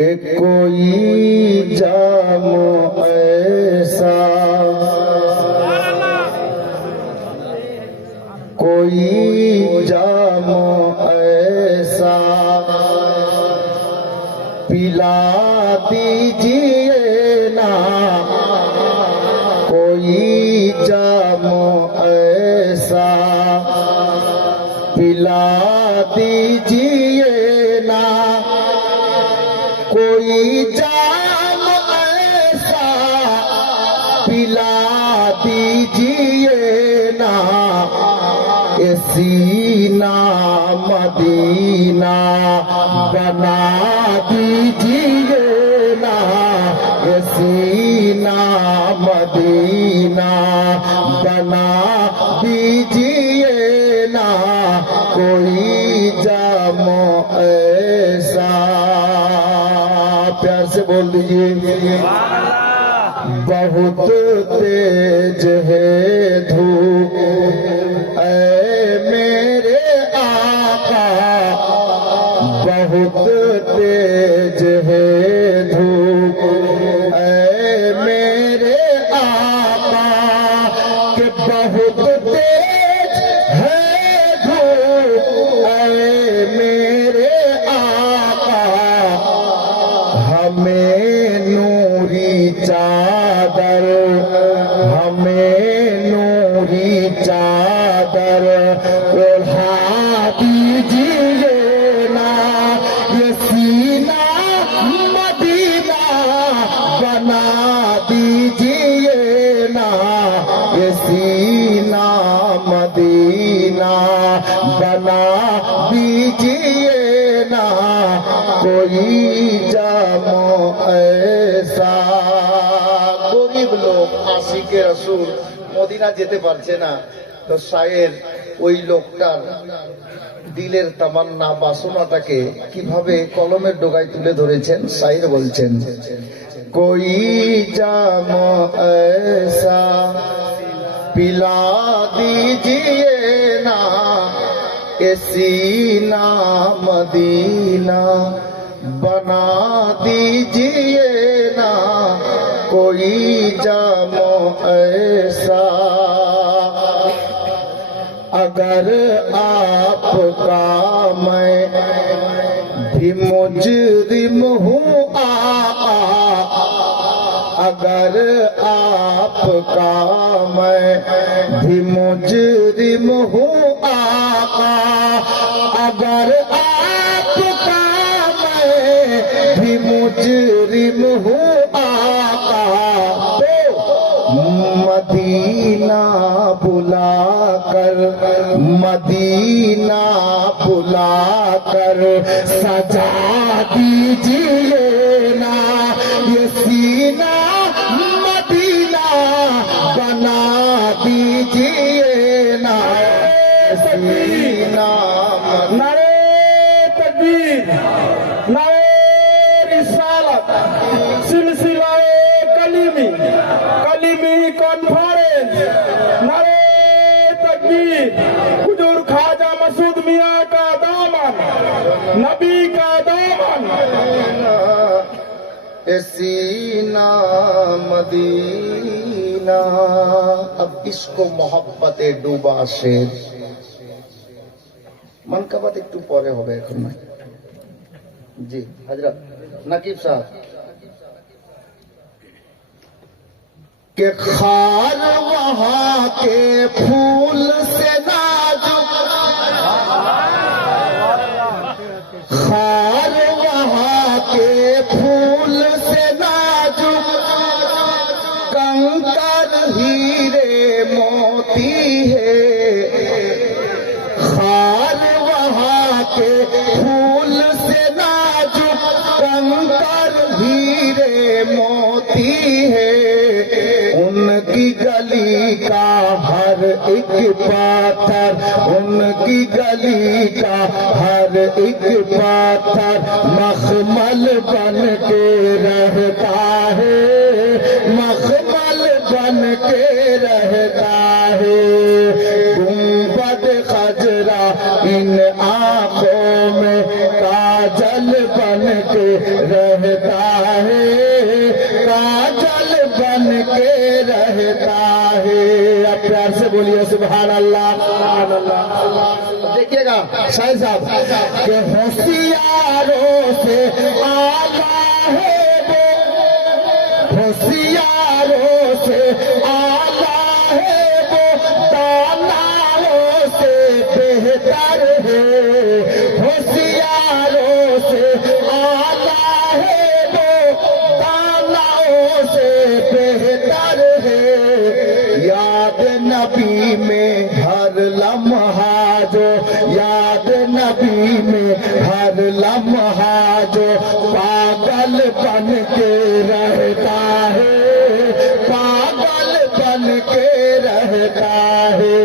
कि कोई जाम ऐसा, कोई जाम ऐसा पिला दीजिए ना, कोई जाम ऐसा पिला दीजिए ना, कोई जाम ऐसा पिला दीजिए ना, सीना मदीना बना दीजिए ना, सीना मदीना बना दीजिए ना, कोई जाम ऐसा। प्यार से बोल दीजिए। बहुत तेज है धूप मेरे आका, बहुत तेज है धूप मेरे आका, कि बहुत तेज है धूप मेरे आका, हमें नूरी चादर, हमें नूरी चादर ओढ़ा दीजिए ना, ये सीना मदीना बना दीजिए ना, ये सीना मदीना बना दीजिए ना, कोई जाम ऐसा। गरीब लोग आशिके रसूल মদিনা যেতে পারছে না, তো শায়ের ওই লোকটার দিলের তামান্না বাসনাটাকে কিভাবে কলমের ডগায় তুলে ধরেছেন। শায়ের বলছেন, কোই জাম ऐसा पिला दीजिए ना, ये सीना मदीना बना दीजिए ना, कोई जाम ऐसा। अगर आपका मैं भी मुजरिम हूँ आका, अगर आपका मैं भी मुजरिम हूँ आका, अगर आपका मैं भी मुजरिम हूँ आका, तो मदीना बुलाकर, मदीना बुलाकर सजा दीजिए ना, ये सीना मदीना बना दीजिए ना, सीना। नारे तकबीर, नारे रिसालत, सिलसिलाए कलीमी, कलीमी कॉन्फ्रेंस, नारे तकबीर, हुजूर ख्वाजा मसूद मियां का दामन, नबी का दामन, सीना मदीना। अब इसको मोहब्बते डूबा शेर मन का बात একটু পরে হবে, এখন না। জি হযরত नकीब साहब के खार वहां के फूल से नाजुक, खार वहां के फूल से नाजुक, कंकर हीरे मोती है, खार वहां के फूल से नाजुक, कंकर हीरे मोती है, उनकी गली का हर एक पाथर, उनकी गली का हर एक पाथर मखमल बन के रहता है, मखमल बन के रहता है, गुंबद खजरा इन आंखों में काजल बन के रहता है, काजल बन के रहता है। अब प्यार से बोलिए सुभान अल्लाह, सुभान अल्लाह। देखिएगा शाहिद साहब के होशियारों से आला है वो, होशियारों से आला है वो, दानाओं से बेहतर है। होशियारों से आला है वो, दानाओं से बेहतर है। याद नबी में हर लम्हा जो, याद नबी में हर लम्हा जो, पागल बन के रहता है, पागल बन के रहता है।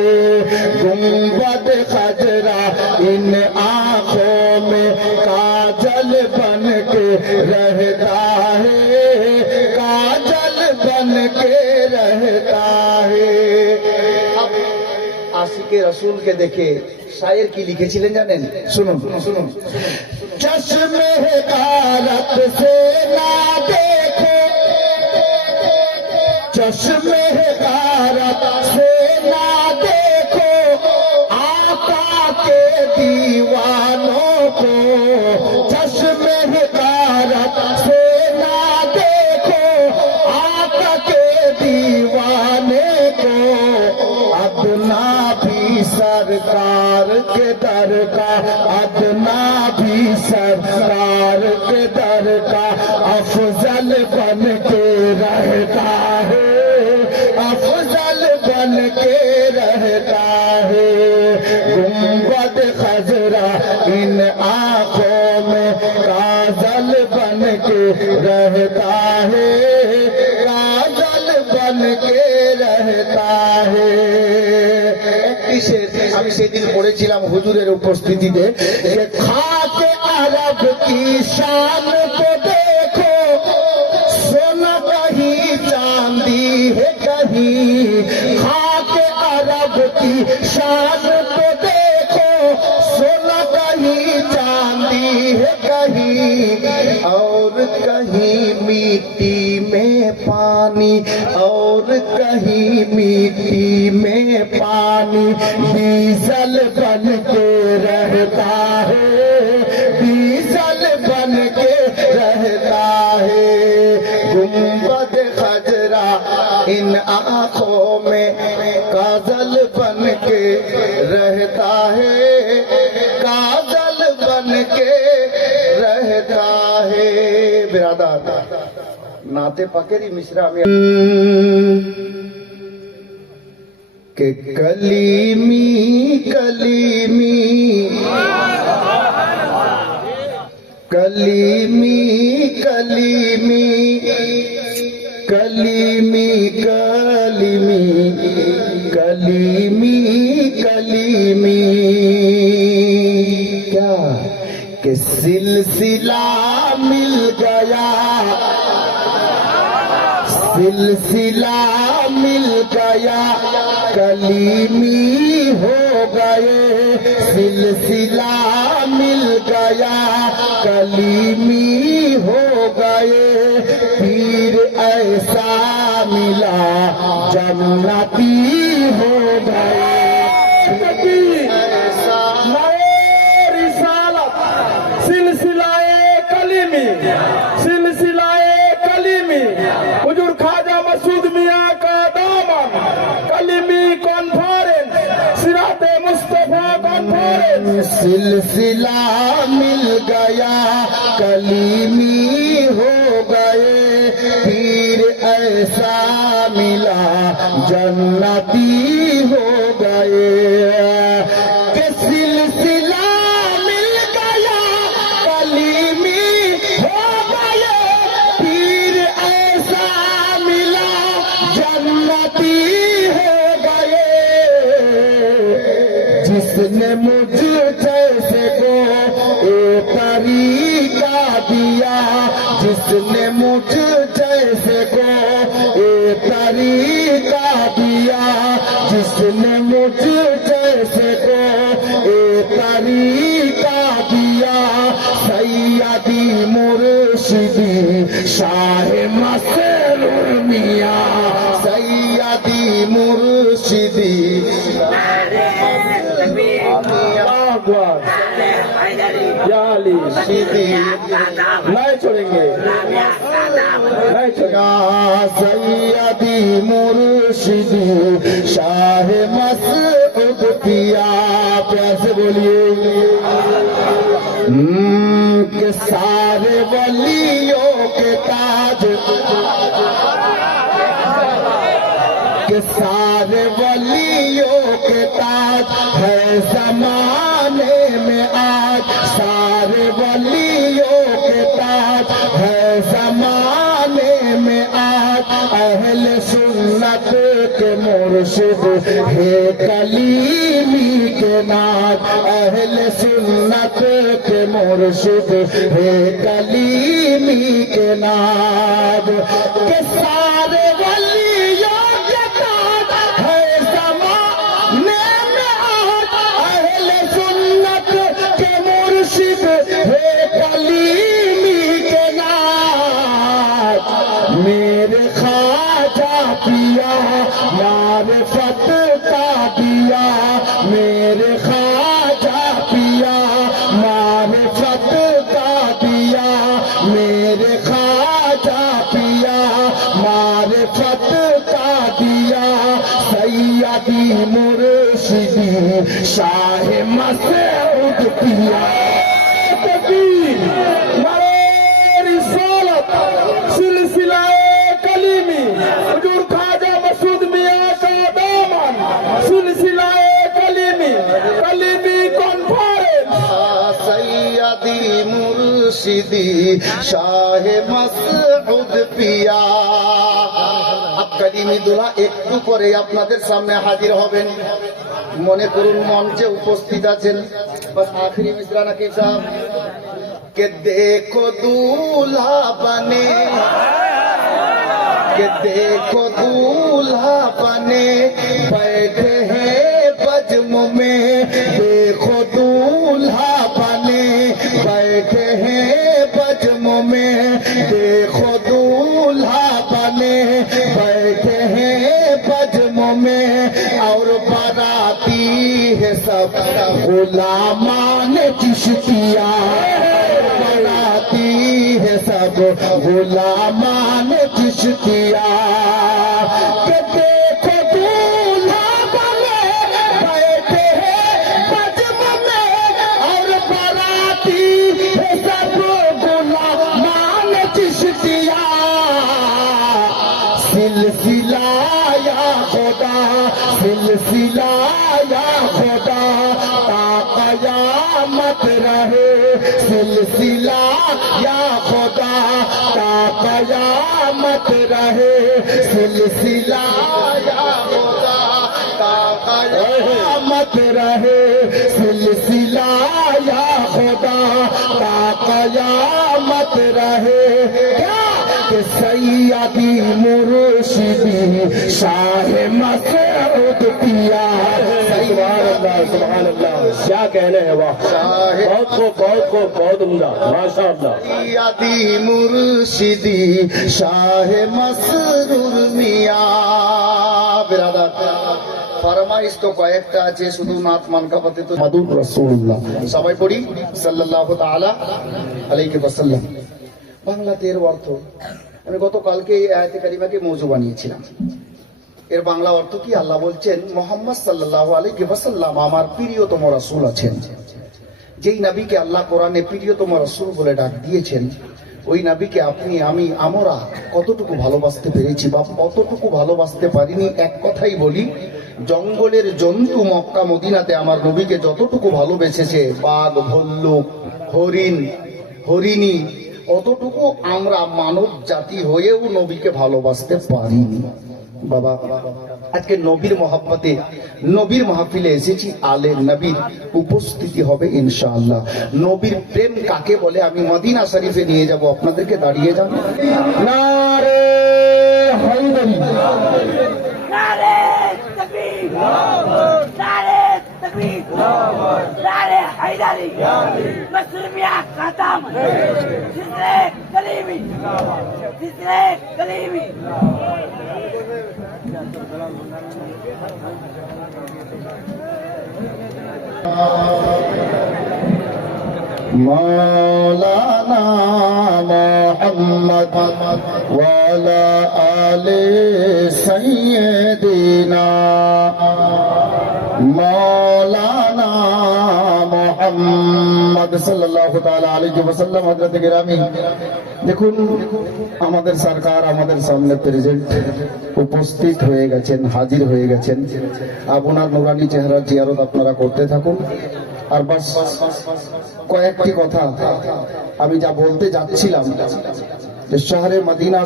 गुंबद खजरा इन आंखों में काजल बन के रहता है, काजल बन के रहता है। आशिके रसूल के देखे शायर की लिखेছিলেন জানেন? শুনুন শুনুন। चश्मे कारत से ना देखो, चश्मे कारत से ना देखो, आका के दीवानों को। चश्मे कारत से ना देखो, आका के दीवाने को। अदना भी सरकार के दर का, अदना भी सरकार के दर का, अफजल बन के रहता है, अफजल बन के रहता है। गुंबद खजरा इन आंखों में काजल बन के रहता है, काजल बन के रहता है। আমি সেদিন পড়েছিলাম হুজুরের উপস্থিতিতে, खाके अरब की शान को देखो, सोना कहीं चांदी है कहीं। खाके अरब की शान को देखो, सोना कहीं चांदी है कहीं। और कहीं मिट्टी में पानी, और कहीं मिट्टी में पानी, डीजल बन के रहता है, डीजल बन के रहता है। गुंबद खजरा इन आंखों में काजल बन के रहता है, काजल बन के रहता है। बिरादर नाते पाकेरी मिश्रा আমি के कलीमी कलीमी, कलीमी कलीमी, कलीमी कलीमी, कलीमी कलीमी। क्या कि सिलसिला मिल गया, सिलसिला मिल गया, कलीमी हो गए। सिलसिला मिल गया, कलीमी हो गए। पीर ऐसा मिला, जन्नती हो गए। सिलसिलाए कलीमी, सिलसिलाए कलीमी, हुजूर ख्वाजा मसूद मियां का दामन, कलीमी कॉन्फ्रेंस, सिराते मुस्तफा कॉन्फ्रेंस। सिलसिला मिल गया, कलीमी हो गए। पीर ऐसा मिला, जन्नती हो गए। कि सिलसिला मिल गया, कलीमी हो गए। पीर ऐसा मिला, जन्नती हो गए। जिसने मुझ जैसे को ए तरीका दिया, जिसने मुझ जैसे को ए तरीका दिया, जिसने मुझ जैसे को ए तरीका दिया। सैयदी मुर मुर्शिदी शाह मसरूर मियां सैयदी मुर्शिदी नहीं छोड़ेंगे, नहीं छोड़ेंगे। सैयदी मुर्शिदी शाह मसऊद पिया प्यासे बोलिए के सारे वलियों के ताज के सारे वलियों के ताज है जमाने में आज सारे वलियों के ताज है जमाने में आज अहले सुन्नत के मुर्शिद है कलीमी के नाज अहले सुन्नत के मुर्शिद है कलीमी के नाज के सारे वलियों के ताज है ज़माने में आज अहले सुन्नत के मुर्शिद है कलीमी के नाज मेरे ख्वाजा पिया मारिफत का दिया मेरे ख्वाजा पिया मारिफत का दिया मेरे ख्वाजा पिया मारिफत का दिया सैयदी मुर्शिदी शाह मसऊद पिया सिलसिलाए कलीमी हुजूर ख्वाजा मसूद मियां का दामन सिलसिलाए कलीमी कलीमी कॉन्फ्रेंस सैयदी मुर्शिदी शाह मसऊद पिया কালিমি দোলা একটু পরে আপনাদের সামনে হাজির হবেন মনে করুন মঞ্চে উপস্থিত আছেন বাস আখরি মিসরা নাকি সাহেব के देखो दूल्हा बने के देखो दूल्हा बने बैठे हैं बज्म में देखो दूल्हा बने बैठे हैं बज्म में देखो दूल्हा बने बैठे हैं बज्म में और बाराती है सब गुलामान चिश्तिया है सब गुलामान चिश्तिया के देखो दूल्हा बने बैठे हैं बज्म में और बाराती है सब गुलामान चिश्तिया सिलसिला या खुदा सिलसिला या खुदा ता कयामत रहे सिलसिला या खुदा ता कयामत रहे सिलसिला या खुदा ता कयामत रहे सिलसिला या खुदा ता कयामत रहे क्या कि सैयदी मुर्शिदी शाह मसऊद पिया सुभान अल्लाह क्या कहने हैं वाह बहुत उम्दा माशाअल्लाह सैयदी मुर्शिदी शाह मसरूर मियां बिरादर ফরমাইশ তো কয়েকটা আছে শুধু নাত মানকাবাতে তো মাদুর রাসূলুল্লাহ সবাই পড়ি সাল্লাল্লাহু তাআলা আলাইহি ওয়াসাল্লাম বাংলাতে এর অর্থ আমি গতকালকে এই আয়াতে কারিমাকে মওযু বানিয়েছিলাম এর বাংলা অর্থ কি আল্লাহ বলছেন মুহাম্মদ সাল্লাল্লাহু আলাইহি ওয়াসাল্লাম আমার প্রিয়তম রাসূল আছেন যেই নবীকে আল্লাহ কোরআনে প্রিয়তম রাসূল বলে ডাক দিয়েছেন ওই নবীকে আপনি আমি আমরা কতটুকু ভালোবাসতে পেরেছি বা কতটুকু ভালোবাসতে পারিনি এক কথাই বলি জঙ্গলের জন্তু মক্কা মদিনাতে আমার নবীকে যতটুকু ভালোবেসেছে বাঘ ভাল্লুক হরিণ হরিণী অতটুকু আমরা মানব জাতি হয়েও নবীকে ভালোবাসতে পারিনি বাবা আজকে নবীর মহব্বতে নবীর মাহফিলে এসেছি আলে নবীর উপস্থিতি হবে ইনশাআল্লাহ নবীর প্রেম কাকে বলে আমি মদিনা শরীফে নিয়ে যাব আপনাদেরকে দাঁড়িয়ে যান নারে হায়দারি नारे तकबीर नारे तकबीर नारे हैदरी मसलमिया खत्म तीसरे कलीमी मौलाना मोहम्मद वाला आले सैयदीना मौलाना मोहम्मद সাল্লাল্লাহু তাআলা আলাইহি ওয়াসাল্লাম। হযরত গিরামি দেখুন, আমাদের সরকার আমাদের সামনে প্রেজেন্ট উপস্থিত হয়ে গেছেন, হাজির হয়ে গেছেন। আপনার নুরানি চেহারা জিয়ারত আপনারা করতে থাকুন। আর বাস কয়েকটি কথা আমি যা বলতে যাচ্ছিলাম যে শহরে মদিনা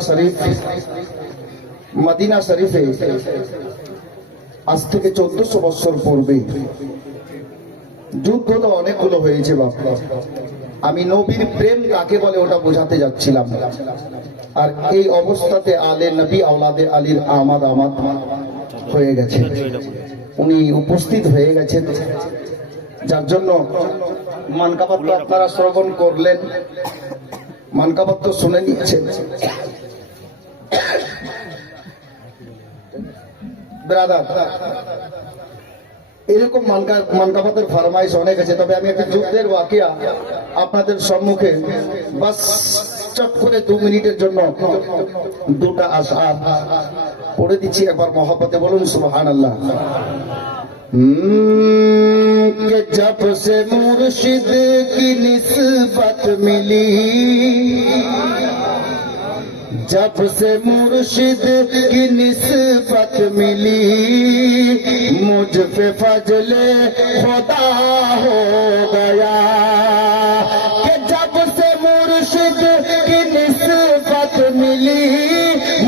শরীফে আজ থেকে 1400 বছর পূর্বে যুদ্ধ তো অনেকগুলো হয়েছে বাবা। আমি নবীর প্রেম কাকে বলে ওটা বোঝাতে যাচ্ছিলাম। আর এই অবস্থাতে আলে নবী আওলাদে আলীর আমাদ হয়ে গেছে, উনি উপস্থিত হয়ে গেছেন। যার জন্য মানকাবাত আপনারা শ্রবণ করলেন, মানকাবাত তো শুনে নিচ্ছেন। ব্রাদার, এরকম মানকাবাতের ফরমাইশ অনেক আছে, তবে আমি একটা যুদ্ধের ওয়াকিয়া আপনাদের সম্মুখে বাস চট করে 2 মিনিটের জন্য দুটা আশআর পড়ে দিচ্ছি। একবার মহব্বতে বলুন সুবহানাল্লাহ। कि जब से मुर्शिद की निस्बत मिली, जब से मुर्शिद की निस्बत मिली, मुझ पे फजले खुदा हो गया। कि जब से मुर्शिद की निस्बत मिली,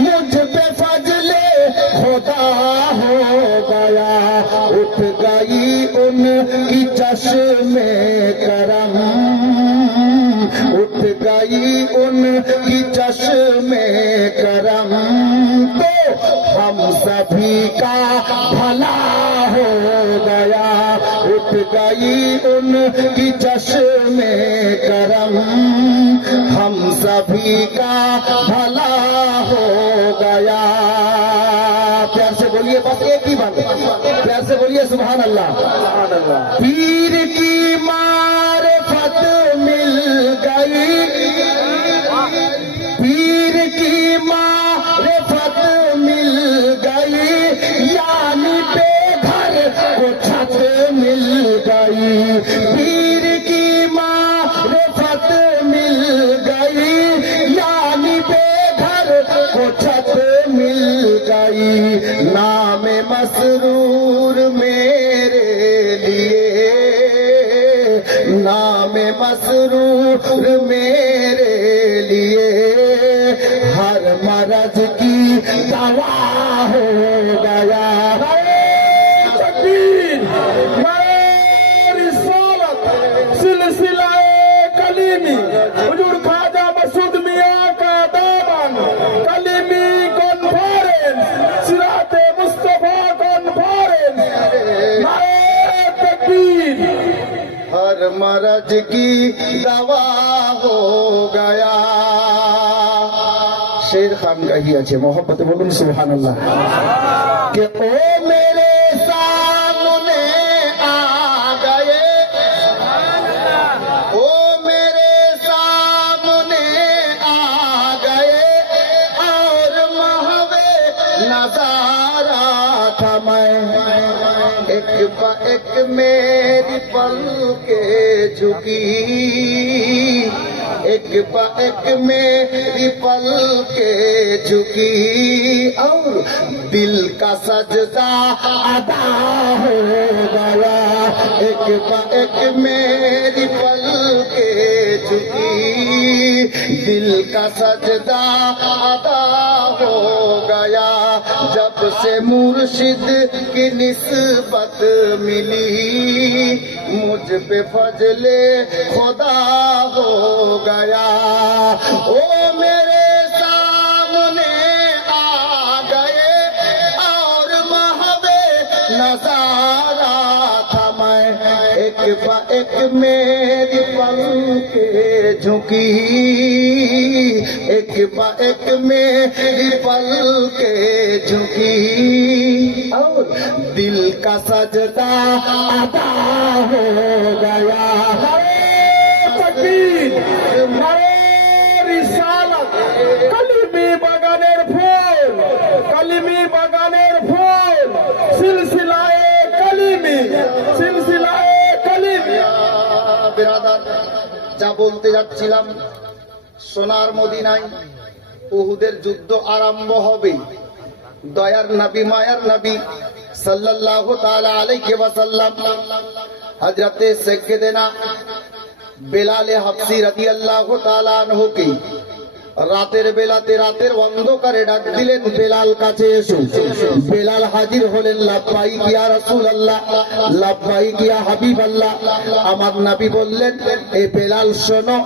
मुझ पे फजले खुदा हो गया। उठ गई उनकी चश्मे करम, उठ गई उनकी चश्मे करम, तो हम सभी का भला हो गया। उठ गई उनकी चश्मे करम, हम सभी का भला हो गया। प्यार से बोलिए, बस एक ही बात, प्यार से बोलिए सुभान अल्लाह। पीर की मारिफत मिल गई, पीर की मारिफत मिल गई, यानी बेघर को छत मिल गई। पीर की मारिफत मिल गई, यानी बेघर को छत मिल गई। नाम मसरूर मेरे लिए, नाम मसरूर मेरे लिए, हर मरज की दवा हो गया। सिलसिलाए कलीमी हुजूर ख्वाजा मसूद मियां का दामन, कलीमी कॉन्फ्रेंस, सिराते मुस्तफा कॉन्फ्रेंस, नारे तकबीर। हर मरज की दवा हो गया। शेर खान का ही अच्छे मोहब्बत बोलूं सुभानअल्लाह। कि ओ मेरे सामने आ गए, ओ मेरे सामने आ गए, और महवे नजारा था मैं। एक पा एक मेरी पल के झुकी, एक पा एक मेरी पल के झुकी, और दिल का सजदा अदा हो गया। एक पा एक मेरी पल के झुकी, दिल का सजदा अदा हो गया। जब से मुर्शिद की निस्बत मिली, मुझ पे फजले खुदा हो गया। ओ मेरे सामने आ गए, और महवे नजारा था मैं। एक मेरी पल के झुकी, एक मेरी पल के झुकी, और दिल का सजदा अदा हो गया। तकबीर, नारे रिसालत, कलिमी বাগানের ফুল, কলিমি বাগানের ফুল, সিলসিলায়ে কলিমি, সিলসিলায়ে কলিমি। বিরাদার, যা বলতে যাচ্ছিলাম, সোনার মদিনায় উহুদের যুদ্ধ আরম্ভ হবে। দয়ার নবী, মায়ার নবী সাল্লাল্লাহু তাআলা আলাইহি ওয়াসাল্লাম হযরতে সাইয়্যিদানা বেলালে হাবশী রাদিয়াল্লাহু তাআলা আনহুকে রাতের বেলাতে, রাতের অন্ধকারে ডাক দিলেন, বেলাল কাছে এসো। বেলাল হাজির হলেন। লাব্বাইক ইয়া রাসূলুল্লাহ, লাব্বাইক ইয়া হাবিবাল্লাহ। আমার নবী বললেন, এ বেলাল শোনো,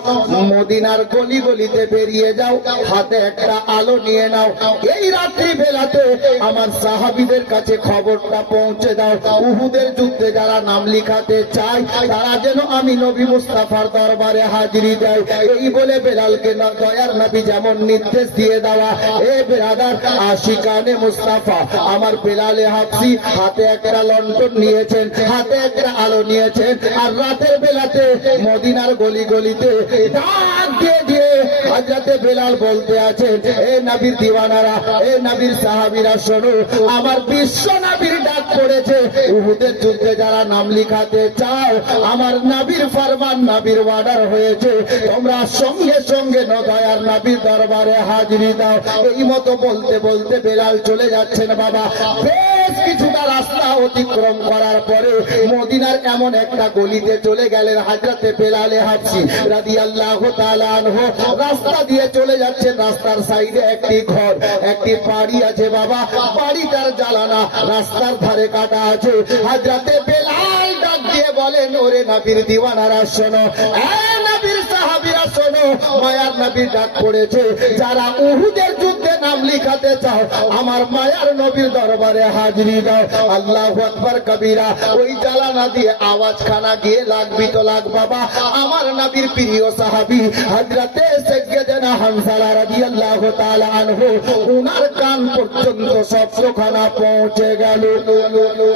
মদিনার গলি গলিতে বেরিয়ে যাও, হাতে একটা আলো নিয়ে নাও। এই রাত্রি বেলাতে আমার সাহাবীদের কাছে খবরটা পৌঁছে দাও, উহুদের যুদ্ধে যারা নাম লিখাতে চায় তারা যেন আমি নবী মুস্তাফার দরবারে হাজিরি দেয়। এই বলে বেলালকে দয়ার নবী যেমন নির্দেশ দিয়ে দেওয়া। এ বেরাদার, আশিকানে মুস্তাফা আমার বেলালে হাবশী হাতে একটা লণ্ঠন নিয়েছেন, হাতে একটা আলো নিয়েছেন, আর রাতের বেলাতে মদিনার গলি গলিতে ডাক দিয়ে দিয়ে হযরতে বেলাল বলতে আছেন, এ নবীর দিওয়ানারা, এ নবীর সাহাবীরা শোনো, আমার বিশ্ব নবীর ডাক পড়েছে, উহুদের যুদ্ধে যারা নাম লিখাতে চাও আমার নবীর ফরমান, নবীর অর্ডার হয়েছে, তোমরা সঙ্গে সঙ্গে দয়ার নবীর দরবারে হাজিরি দাও। এই মতো বলতে বলতে বেলাল চলে যাচ্ছেন। বাবা, বেশ কিছুটা রাস্তা অতিক্রম করার পরে মদিনার এমন একটা গলিতে চলে গেলেন হযরতে বেলালে হাবশী রাদিয়াল্লাহু তাআলা আনহু। রাস্তা দিয়ে চলে যাচ্ছেন, রাস্তার সাইডে একটি ঘর, একটি বাড়ি আছে। বাবা, বাড়িটার জ্বালানা রাস্তার ধারে কাটা আছে। হযরতে বেলাল ডাক দিয়ে বলেন, ওরে নবীর দিওয়ানারা শোনো, এ নবীর সাহাবীরা শোনো, মায়ার নবীর ডাক পড়েছে, যারা উহুদের যুদ্ধে নাম লিখাতে চাও আমার মায়ার নবীর দরবারে হাজিরি দাও। আল্লাহু আকবার কবীরা। ওই জ্বালানা দিয়ে আওয়াজ খানা গিয়ে লাগবি তো লাগ। বাবা, আমার নবীর প্রিয় সাহাবী হযরতে সাইয়্যিদানা হানজালা রাদিয়াল্লাহু তাআলা আনহু, উনার কান পর্যন্ত শব্দখানা পৌঁছে গেল।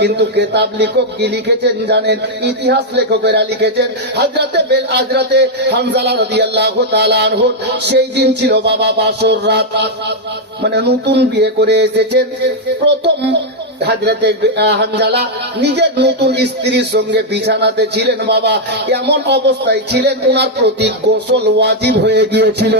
কিন্তু কিতাব লেখক কি লিখেছেন জানেন? ইতিহাস লেখকেরা লিখেছেন হযরতে হানজালা রাদিয়াল্লাহু তাআলা আনহু সেই দিন ছিল বাবা বাসর রাত, মানে নতুন বিয়ে করে এসেছেন। প্রথম হযরতে হানজালা নিজের নতুন স্ত্রীর সঙ্গে বিছানাতে ছিলেন। বাবা, এমন অবস্থায় ছিলেন উনার প্রতি গোসল ওয়াজিব হয়ে গিয়েছিল।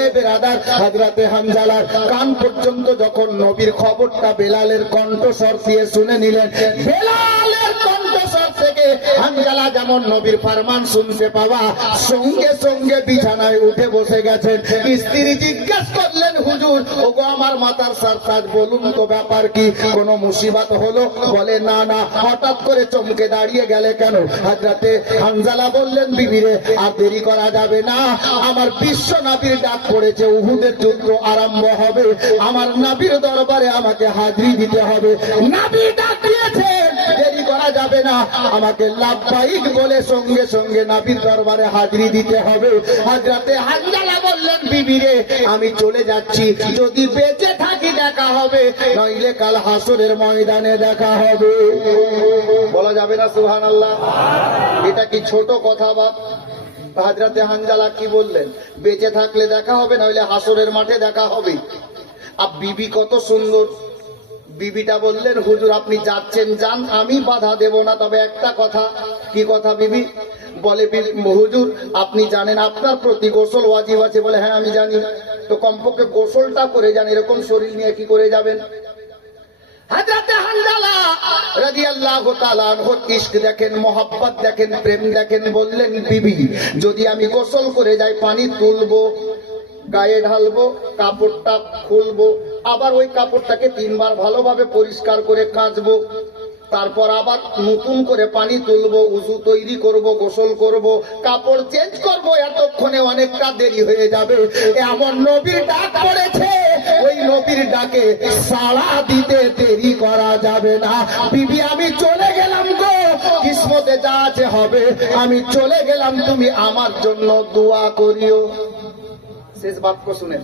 এ বেরাদার, হযরতে হানজালার কান পর্যন্ত যখন নবীর খবরটা বেলালের কণ্ঠস্বর দিয়ে শুনে নিলেন, বেলালের কণ্ঠস্বর থেকে হানজালা যেমন নবীর ফরমান শুনতে পাওয়া, সঙ্গে সঙ্গে বিছানায় উঠে বসে গেছেন। স্ত্রী জিজ্ঞেস করলেন, হুজুর, ওগো আমার মাতার সারতাজ, বলুন তো ব্যাপার কি, কোনো মুসিবত হলো? বলে, না না, হঠাৎ করে চমকে দাঁড়িয়ে গেলে কেন? হযরতে হানজালা বললেন, বিবি রে, আর দেরি করা যাবে না, আমার বিশ্ব নবীর ডাক পড়েছে, উহুদের যুদ্ধ আরম্ভ হবে, আমার নবীর দরবারে আমাকে হাজিরি দিতে হবে। নবী ডাক দিয়েছেন, দেরি করা যাবে না, আমাকে লাব্বাইক বলে সঙ্গে সঙ্গে নবীর দরবারে হাজিরি দিতে হবে। হযরতে হানজালা বললেন, বিবি রে, আমি চলে যাচ্ছি, যদি বেঁচে থাকি দেখা হবে, নইলে কাল হাসরের ময়দানে দেখা হবে। বলা যাবে না সুবহানাল্লাহ? এটা কি ছোট কথা বাপ? হযরতে হানজালা কি বললেন? বেঁচে থাকলে দেখা হবে, নইলে হাসরের মাঠে দেখা হবে। আর বিবি কত সুন্দর। বিবিটা বললেন, হুজুর আপনি যাচ্ছেন যান, আমি বাধা দেব না, তবে একটা কথা। কি কথা বিবি? বলে, হুজুর আপনি জানেন আপনার প্রতি গোসল ওয়াজিব আছে। বলে, হ্যাঁ আমি জানি। তো কমপক্ষে গোসলটা করে যান, এরকম শরীর নিয়ে কি করে যাবেন? হযরতে হানজালা রাদিয়াল্লাহু তাআলা আনহু ইশক দেখেন, মোহাব্বত দেখেন, প্রেম দেখেন। বললেন, বিবি যদি আমি গোসল করে যাই, পানি তুলবো, গায়ে ঢালবো, কাপড়টা খুলবো, আবার ওই কাপড়টাকে 3 বার ভালোভাবে পরিষ্কার করে কাচবো, তারপর আবার নতুন করে পানি তুলবো, উযু তৈরি করব, গোসল করব, কাপড় চেঞ্জ করব, এতক্ষণে অনেকটা দেরি হয়ে যাবে। এমন নবীর ডাক পড়েছে, ওই নবীর ডাকে সাড়া দিতে দেরি করা যাবে না। বিবি আমি চলে গেলাম গো, কিসমতে যা আছে হবে, আমি চলে গেলাম, তুমি আমার জন্য দোয়া করিও। শেষ বাক্য শুনেন,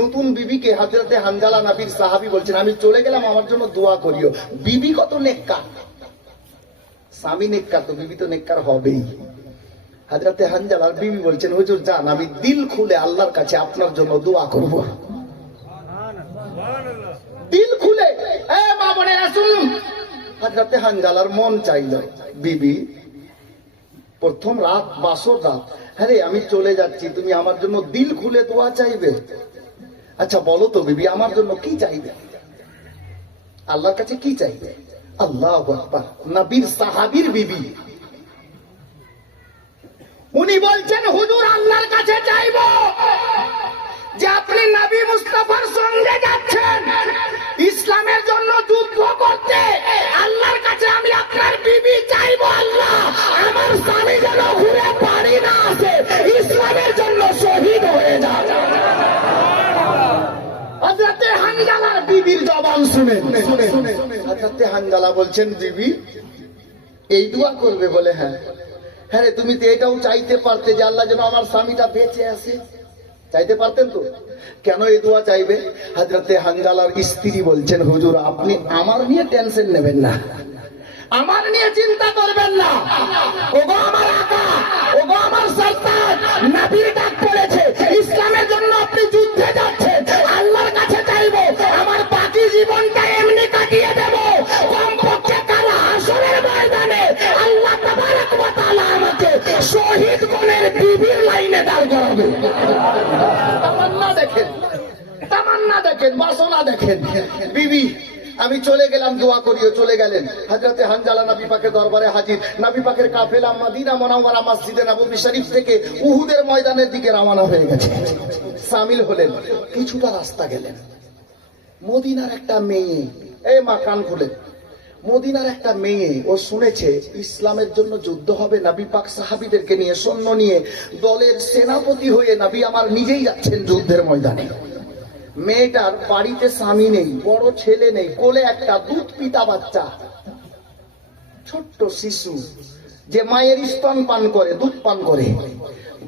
নতুন বিবিকে হযরতে হানজালা নবীর সাহাবী বলছেন, আমি চলে গেলাম, আমার জন্য দোয়া করিও। বিবি কত নেককার, স্বামী নেককার তো বিবি তো নেককার হবেই। হযরতে হানজালার বিবি বলছেন, হুজুর যান, আমি দিল খুলে আল্লাহর কাছে আপনার জন্য দোয়া করব। দিল খুলে, এ মা বোনেরা শুনুন, হযরতে হানজালার মন চাইল, বিবি প্রথম রাত, বাসর রাত, আরে আমি চলে যাচ্ছি, তুমি আমার জন্য দিল খুলে দোয়া চাইবে? আচ্ছা বলো তো বিবি, আমার জন্য কি চাইবে? আল্লাহর কাছে কি চাইবে? আল্লাহু আকবার। নবীর সাহাবীর বিবি, উনি বলছেন, হুজুর আল্লাহর কাছে চাইবো যে আপনি নবী মুস্তাফার সঙ্গে যাচ্ছেন ইসলামের জন্য যুদ্ধ করতে, আল্লাহর কাছে আমি আপনার বিবি চাইবো, আল্লাহ আমার স্বামী যেন ঘুরে বাড়ি না আসে, ইসলামের জন্য শহীদ হয়ে যায়। হযরতে হানজালার বিবির জবান শুনেন, হযরতে হানজালা বলছেন, বিবি এই দোয়া করবে? বলে হ্যাঁ। হ্যাঁ রে, তুমি তো এটাও চাইতে পারতে যে আল্লাহ যেন আমার স্বামীটা বেঁচে আসে, চাইতে পারতেন তো, কেন এই দোয়া চাইবে? হযরতে হানজালার স্ত্রী বলছেন, হুজুর আপনি আমার নিয়ে টেনশন নেবেন না, আমার নিয়ে চিন্তা করবেন না, ওগো আমার আকা, ওগো আমার সরদার, নবীর ডাক পড়েছে, ইসলামের জন্য আপনি যুদ্ধে যাচ্ছেন, আল্লাহর কাছে চাইবো আমার বাকি জীবনটা এমনি কাটিয়ে দেব, কমপক্ষে কাল হাসরের ময়দানে আল্লাহ তাবারক ওয়া তাআলা আমাকে শহীদ কোণের বিবির লাইনে দাঁড় করাবে। তামান্না দেখেন, তামান্না দেখেন, বাসনা দেখেন। বিবি আমি চলে গেলাম, দোয়া করিও। চলে গেলেন। হযরতে হানজালা নবী পাকের দরবারে হাজির। নবী পাকের কাফেলা মদিনা মুনাওয়ারা মসজিদে নববী শরীফ থেকে উহুদের ময়দানের দিকে রওনা হয়ে গেছে, শামিল হলেন। কিছুটা রাস্তা গেলেন, মদিনার একটা মেয়ে, এই মা কান খুলে, মদিনার একটা মেয়ে, ও শুনেছে ইসলামের জন্য যুদ্ধ হবে, নবী পাক সাহাবীদেরকে নিয়ে, সৈন্য নিয়ে, দলের সেনাপতি হয়ে নবী আমার নিজেই যাচ্ছেন যুদ্ধের ময়দানে। মেয়েটার বাড়িতে স্বামী নেই, বড় ছেলে নেই, কোলে একটা দুধ পিতা বাচ্চা, ছোট্ট শিশু যে মায়ের স্তন পান করে, দুধ পান করে।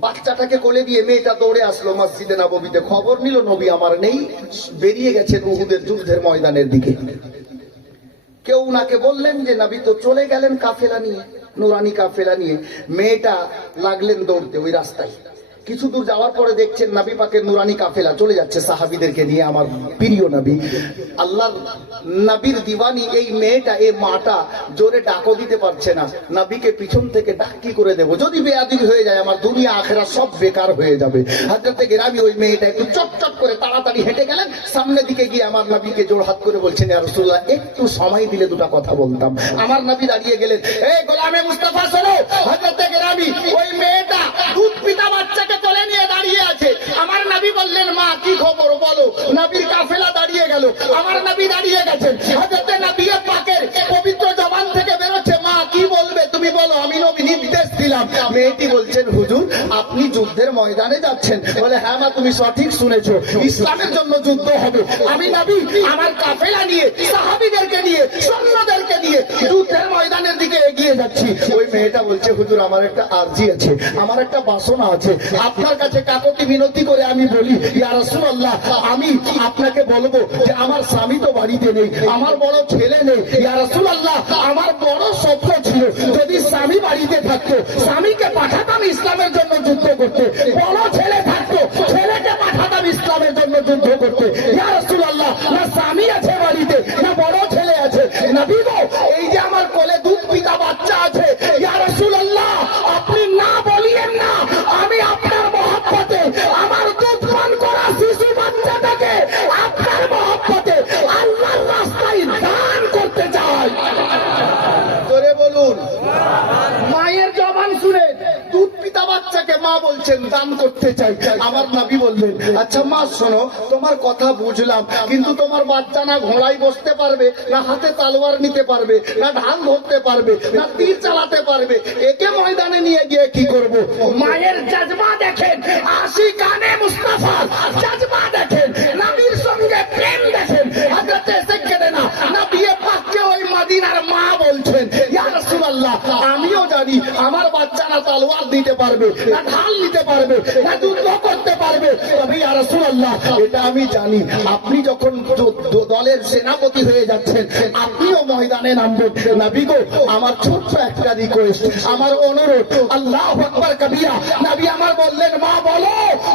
বাচ্চাটাকে কোলে দিয়ে মেয়েটা দৌড়ে আসলো মসজিদে নববীতে, খবর নিল নবী আমার নেই, বেরিয়ে গেছেন উহুদের যুদ্ধের ময়দানের দিকে। কেউ উনাকে বললেন যে নবী তো চলে গেলেন কাফেলা নিয়ে, নুরানি কাফেলা নিয়ে। মেয়েটা লাগলেন দৌড়তে ওই রাস্তায়। কিছু দূর যাওয়ার পরে দেখছেন নবী পাকের নুরানি কাফেলা চলে যাচ্ছে সাহাবীদেরকে নিয়ে। আমার প্রিয় নবী, আল্লাহর নবীর দিওয়ানি এই মেয়েটা, এই মাটা জোরে ডাকও দিতে পারছে না। নবীকে পিছন থেকে ডাক কি করে দেবো, যদি বেয়াদবি হয়ে যায় আমার দুনিয়া আখেরা সব বেকার হয়ে যাবে। হযরতে গেরামি ওই মেয়েটা একটু চটচট করে তাড়াতাড়ি হেঁটে গেলেন, সামনের দিকে গিয়ে আমার নবীকে জোর হাত করে বলছেন, ইয়া রাসূলুল্লাহ একটু সময় দিলে দুটো কথা বলতাম। আমার নবী দাঁড়িয়ে গেলেন, এই গোলামে মুস্তাফা শোনো। হযরতে গেরামি ওই মেয়েটা দুধ পিতা বাচ্চাকে কোলে নিয়ে দাঁড়িয়ে আছে। আমার নবী বললেন, মা কি খবর বলো। নবীর কাফেলা দাঁড়িয়ে গেল, আমার নবী দাঁড়িয়ে গেছেন। হযরতে নবী পাকের পবিত্র জবান থেকে বেরোচ্ছে, মা কি বলবে তুমি বলো, আমি নবী নির্দেশ দিলাম। মেয়েটি বলছেন, হুজুর আপনি যুদ্ধের ময়দানে যাচ্ছেন? বলে হ্যাঁ মা তুমি সঠিক শুনেছো, ইসলামের জন্য যুদ্ধ হবে। আমি নবী আমার কাফেলা নিয়ে, সাহাবীদেরকে নিয়ে, সৈন্যদেরকে নিয়ে যুদ্ধের ময়দানের দিকে এগিয়ে যাচ্ছি। ওই মেয়েটা বলছে, হুজুর আমার একটা আরজি আছে, আমার একটা বাসনা আছে, আপনার কাছে কাকতি মিনতি করে আমি বলি, ইয়া রাসূলুল্লাহ আমি আপনাকে বলবো যে আমার স্বামী তো বাড়িতে নেই, আমার বড় ছেলে নেই। ইয়া রাসূলুল্লাহ আমার বড় স্বপ্ন ছিল যদি স্বামী বাড়িতে থাকতো, স্বামীকে পাঠাতাম ইসলামের জন্য যুদ্ধ করতে, বড় ছেলে থাকতো, ছেলেকে পাঠাতাম ইসলামের জন্য যুদ্ধ করতে। ইয়া রাসূলুল্লাহ না স্বামী আছে বাড়িতে, না বড় ছেলে আছে। নবী গো এই যে আমার কোলে দুধ পিতা বাচ্চা আছে, ইয়া রাসূলুল্লাহ আপনি না বলিয়েন না, আমি আপনার মহব্বতে আমার দুধ পান করা শিশু বাচ্চাটাকে আপনার মহব্বতে আল্লাহর রাস্তায় দান করতে চাই। জোরে বলুন। মায়ের জবান শুনে দুধ পিতা বাচ্চাকে মা বলছেন দান করতে চাই। আমার নবী বললেন, আচ্ছা মা শোনো, তোমার কথা বুঝলাম, কিন্তু তোমার বাচ্চা না ঘোড়ায় বসতে পারবে, না হাতে তালোয়ার নিতে পারবে, না ঢাল ধরতে পারবে, না তীর চালাতে পারবে, একে ময়দানে নিয়ে গিয়ে কি করব? মায়ের জাজবা দেখেন, আশিকানে মুস্তাফা জাজবা দেখেন, নবীর সঙ্গে প্রেম দেখেন। হযরতে সাইয়েদনা নবী পাককে ওই মদিনার মা বলছেন, ইয়া রাসূলুল্লাহ জানি আমার বাচ্চা না তলোয়ার দিতে পারবে, না ঢাল নিতে পারবে, না যুদ্ধ করতে পারবে, তবে ইয়া রাসূলুল্লাহ এটা আমি জানি। আপনি যখন দলের সেনাপতি হয়ে যাচ্ছেন, আপনিও ময়দানে নামবেন। নবী গো, আমার ছোট্ট একটা রিকোয়েস্ট, আমার অনুরোধ, আল্লাহু আকবার কবিরা। নবী আমার বললেন, মা বলো।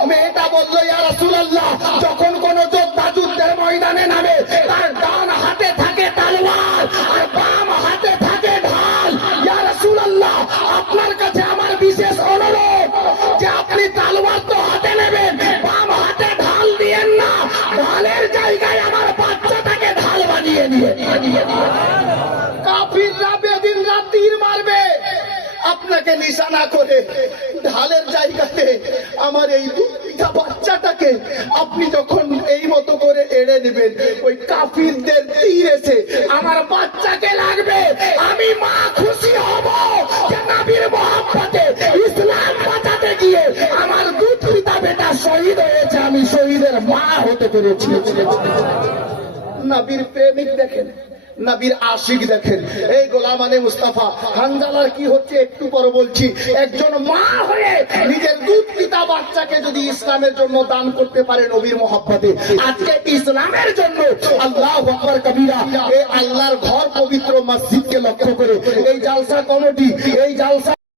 মেয়েটা বলল, ইয়া রাসূলুল্লাহ যখন কোন যোদ্ধা যুদ্ধের ময়দানে নামে, তার ডান হাতে থাকে তলোয়ার আর বাম হাতে থাকে ঢাল। ইয়া রাসূলুল্লাহ আপনার কাছে আমার বিশেষ অনুরোধ যে আপনি তলোয়ার তো হাতে নেবেন, বাম হাতে ঢাল দিয়েন না, ঢালের জায়গায় আমার বাচ্চাটাকে ঢাল বানিয়ে দিয়ে কাফিররা বেদিন রাত তীর মারবে, আপনাকে নিশানা করে ঢালের জায়গাতে আমার এই দুটা বাচ্চাটাকে আপনি যখন এই মতো করে এড়ে নেবেন, ওই কাফিরদের তীর এসে আমার বাচ্চাকে লাগবে, আমি মা খুশি হব যে নবীর মহব্বতে ইসলাম বাঁচাতে গিয়ে আমার দুধ পিতা বেটা শহীদ হয়েছে, আমি শহীদের মা হতে পেরেছি। নবীর প্রেমিক দেখেন, নবীর আশিক দেখেন। এই গোলামানে মুস্তাফা হানজালার কি হচ্ছে একটু পরে বলছি। একজন মা হয়ে নিজের দুধ পিতা বাচ্চাকে যদি ইসলামের জন্য দান করতে পারে নবীর মহব্বতে, আজকে ইসলামের জন্য আল্লাহু আকবার কবিরা, এই আল্লাহর ঘর পবিত্র মসজিদকে লক্ষ্য করে এই জালসা কমিটি, এই জালসা